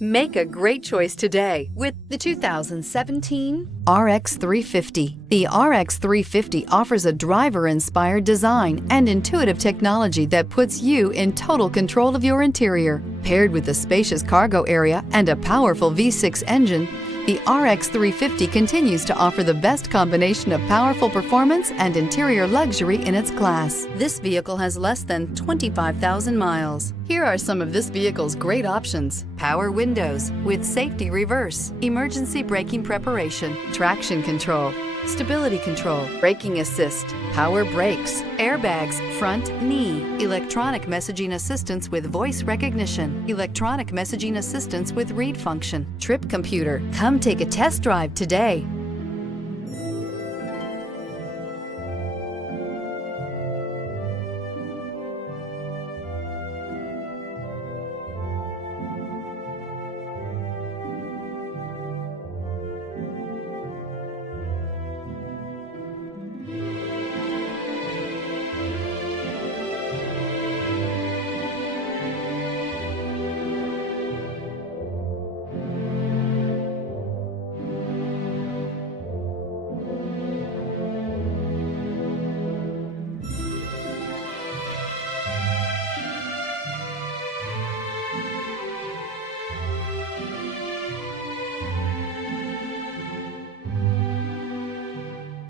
Make a great choice today with the 2017 RX 350. The RX 350 offers a driver-inspired design and intuitive technology that puts you in total control of your interior. Paired with a spacious cargo area and a powerful V6 engine, the RX 350 continues to offer the best combination of powerful performance and interior luxury in its class. This vehicle has less than 25,000 miles. Here are some of this vehicle's great options: power windows with safety reverse, emergency braking preparation, traction control, stability control, braking assist, power brakes, airbags, front knee, electronic messaging assistance with voice recognition, electronic messaging assistance with read function, trip computer. Come take a test drive today.